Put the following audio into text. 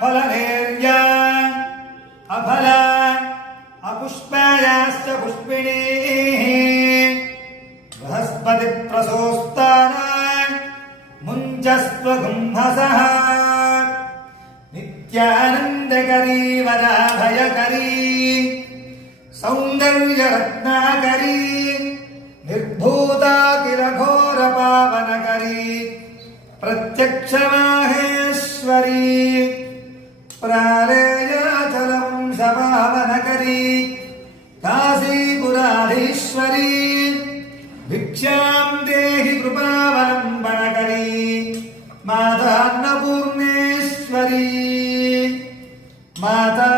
फलनेर्या अफल अपुष्पायाश्च पुष्पिणीः बृहस्पति प्रसोस्तानां मुञ्चस्त्वगुंहसः नित्यानन्दकरी वराभयकरी सौन्दर्यरत्नाकरी निर्भूता किल घोरपावनकरी प्रत्यक्षमाहेश्वरी प्रालेयाचलवंशपावनकरी काशीपुराधीश्वरी भिक्षां देहि कृपावलम्बनकरी माता अन्नपूर्णेश्वरी माता